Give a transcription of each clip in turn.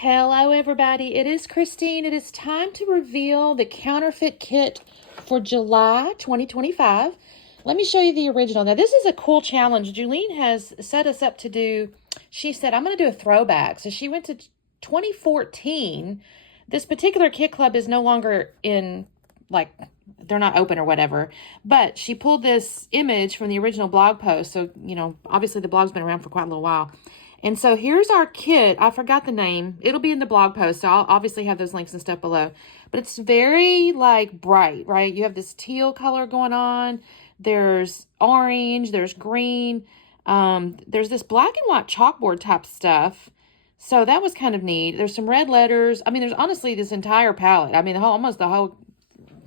Hello, everybody. It is Christine. It is time to reveal the counterfeit kit for July 2025. Let me show you the original. Now, this is a cool challenge. Julene has set us up to do, she said, I'm going to do a throwback. So she went to 2014. This particular kit club is no longer in, like, they're not open or whatever. But she pulled this image from the original blog post. So, you know, obviously the blog's been around for quite a little while. And so here's our kit. I forgot the name. It'll be in the blog post. So I'll obviously have those links and stuff below. But it's very, like, bright, right? You have this teal color going on. There's orange. There's green. There's this black and white chalkboard type stuff. So that was kind of neat. There's some red letters. I mean, there's honestly this entire palette. I mean, almost the whole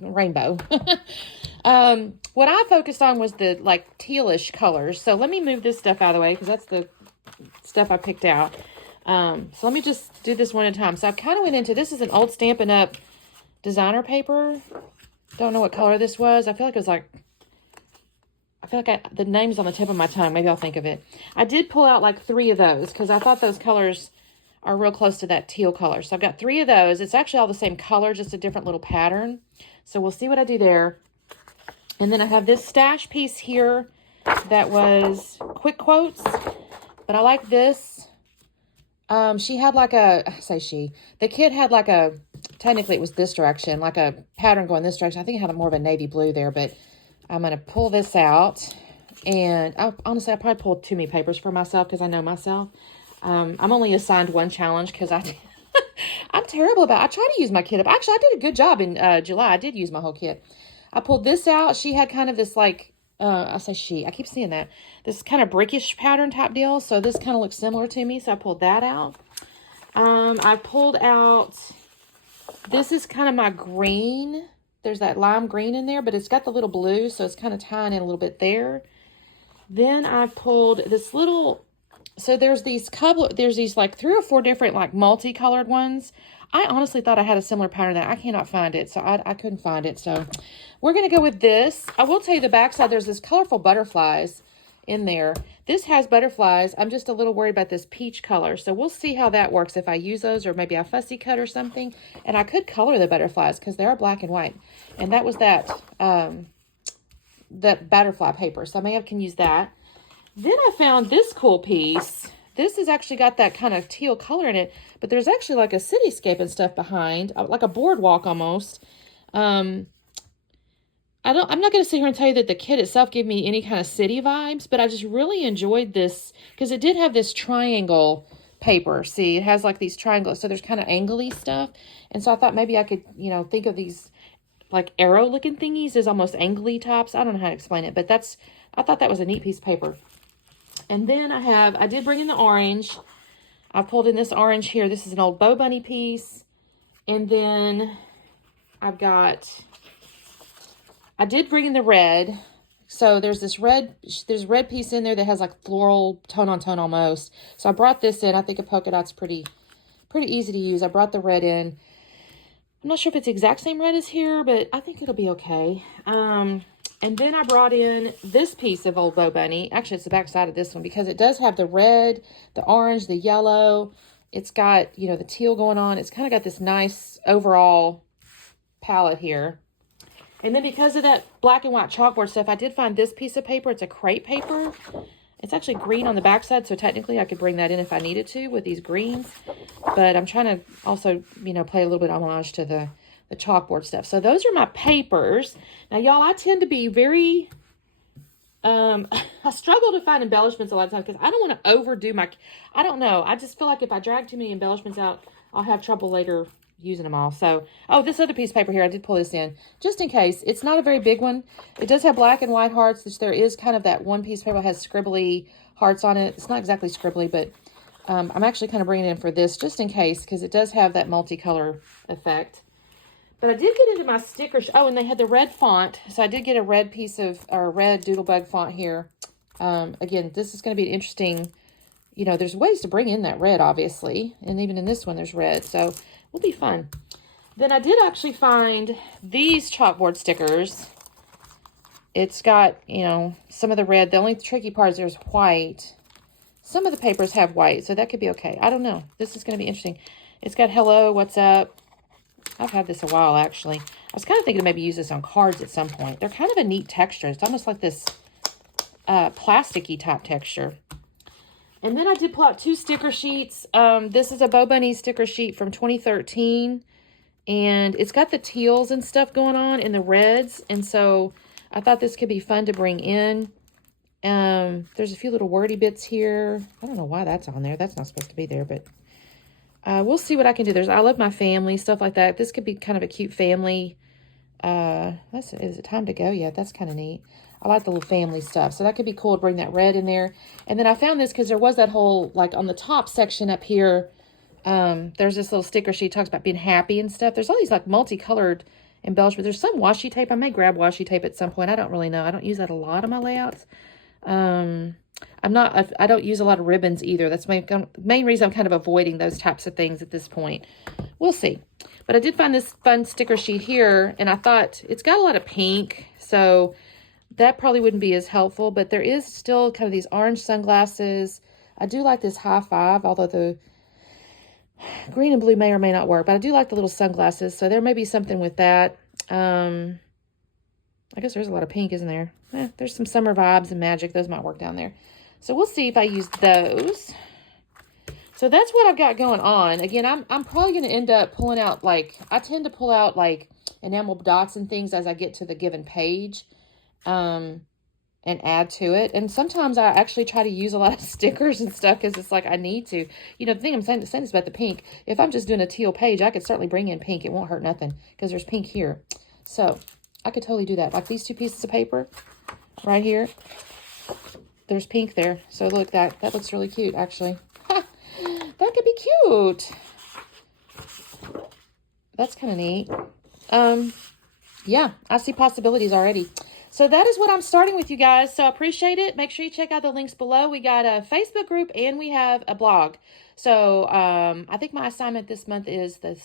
rainbow. What I focused on was the, like, tealish colors. So let me move this stuff out of the way because that's the stuff I picked out. So let me just do this one at a time. So I kind of went into, this is an old Stampin' Up! Designer paper. Don't know what color this was. I feel like it was like, the name's on the tip of my tongue. Maybe I'll think of it. I did pull out like 3 of those because I thought those colors are real close to that teal color. So I've got 3 of those. It's actually all the same color, just a different little pattern. So we'll see what I do there. And then I have this stash piece here that was quick quotes. But I like this. She had like the kid had like a, technically it was this direction, like a pattern going this direction. I think it had more of a navy blue there, but I'm going to pull this out. And honestly, I probably pulled too many papers for myself because I know myself. I'm only assigned one challenge because I'm terrible about it. I try to use my kit up. Actually, I did a good job in July. I did use my whole kit. I pulled this out. She had kind of this like, I keep seeing that. This kind of brickish pattern type deal. So this kind of looks similar to me. So I pulled that out. I pulled out, this is kind of my green. There's that lime green in there, but it's got the little blue. So it's kind of tying in a little bit there. Then I pulled this little, so there's these like 3 or 4 different like multicolored ones. I honestly thought I had a similar pattern that I cannot find it. So I couldn't find it. So we're going to go with this. I will tell you the backside, there's this colorful butterflies in there. This has butterflies. I'm just a little worried about this peach color. So we'll see how that works if I use those, or maybe I fussy cut or something. And I could color the butterflies because they are black and white. And that was that butterfly paper. So I can use that. Then I found this cool piece. This has actually got that kind of teal color in it, but there's actually like a cityscape and stuff behind, like a boardwalk almost. I'm not going to sit here and tell you that the kit itself gave me any kind of city vibes, but I just really enjoyed this because it did have this triangle paper. See, it has like these triangles, so there's kind of angly stuff. And so I thought maybe I could, think of these like arrow looking thingies as almost angly tops. I don't know how to explain it, but I thought that was a neat piece of paper. And then I did bring in the orange. I pulled in this orange here. This is an old Bow Bunny piece. And then I did bring in the red. So there's this red piece in there that has like floral tone on tone almost. So I brought this in. I think a polka dot's pretty easy to use. I brought the red in. I'm not sure if it's the exact same red as here, but I think it'll be okay. And then I brought in this piece of old Bow Bunny. Actually, it's the back side of this one because it does have the red, the orange, the yellow. It's got, the teal going on. It's kind of got this nice overall palette here. And then because of that black and white chalkboard stuff, I did find this piece of paper. It's a crepe paper. It's actually green on the backside, so technically I could bring that in if I needed to with these greens. But I'm trying to also, play a little bit homage to the chalkboard stuff. So those are my papers. Now, y'all, I tend to be very, I struggle to find embellishments a lot of times because I don't want to overdo I don't know. I just feel like if I drag too many embellishments out, I'll have trouble later using them all. So, this other piece of paper here, I did pull this in just in case. It's not a very big one. It does have black and white hearts, which there is kind of that one piece of paper that has scribbly hearts on it. It's not exactly scribbly, but I'm actually kind of bringing it in for this just in case because it does have that multicolor effect. But I did get into my stickers. Oh, and they had the red font. So I did get a red piece of, or red doodlebug font here. Again, this is going to be an interesting, there's ways to bring in that red, obviously. And even in this one, there's red. So will be fun. Then I did actually find these chalkboard stickers. It's got, some of the red. The only tricky part is there's white. Some of the papers have white, so that could be okay. I don't know. This is going to be interesting. It's got hello, what's up. I've had this a while, actually. I was kind of thinking to maybe use this on cards at some point. They're kind of a neat texture. It's almost like this plasticky type texture. And then I did pull out 2 sticker sheets. This is a Bo Bunny sticker sheet from 2013. And it's got the teals and stuff going on and the reds. And so I thought this could be fun to bring in. There's a few little wordy bits here. I don't know why that's on there. That's not supposed to be there, but we'll see what I can do. There's I love my family, stuff like that. This could be kind of a cute family. Is it time to go yet? That's kind of neat. I like the little family stuff. So that could be cool to bring that red in there. And then I found this because there was that whole, like on the top section up here, there's this little sticker sheet talks about being happy and stuff. There's all these like multicolored embellishments. There's some washi tape. I may grab washi tape at some point. I don't really know. I don't use that a lot on my layouts. I don't use a lot of ribbons either. That's my main reason I'm kind of avoiding those types of things at this point. We'll see. But I did find this fun sticker sheet here, and I thought it's got a lot of pink, so that probably wouldn't be as helpful, but there is still kind of these orange sunglasses. I do like this high five, although the green and blue may or may not work, but I do like the little sunglasses, so there may be something with that. I guess there's a lot of pink, isn't there? There's some summer vibes and magic. Those might work down there. So we'll see if I use those. So that's what I've got going on. Again, I'm probably going to end up pulling out, like, I tend to pull out, like, enamel dots and things as I get to the given page and add to it. And sometimes I actually try to use a lot of stickers and stuff because it's like I need to. You know, the thing I'm saying is about the pink. If I'm just doing a teal page, I could certainly bring in pink. It won't hurt nothing because there's pink here. So I could totally do that. Like these 2 pieces of paper right here. There's pink there. So look, that looks really cute, actually. Ha! That could be cute. That's kind of neat. Yeah, I see possibilities already. So that is what I'm starting with, you guys. So I appreciate it. Make sure you check out the links below. We got a Facebook group and we have a blog. So I think my assignment this month is the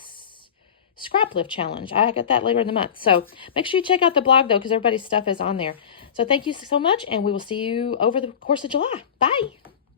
scrap lift challenge. I got that later in the month. So make sure you check out the blog, though, because everybody's stuff is on there. So thank you so much, and we will see you over the course of July. Bye.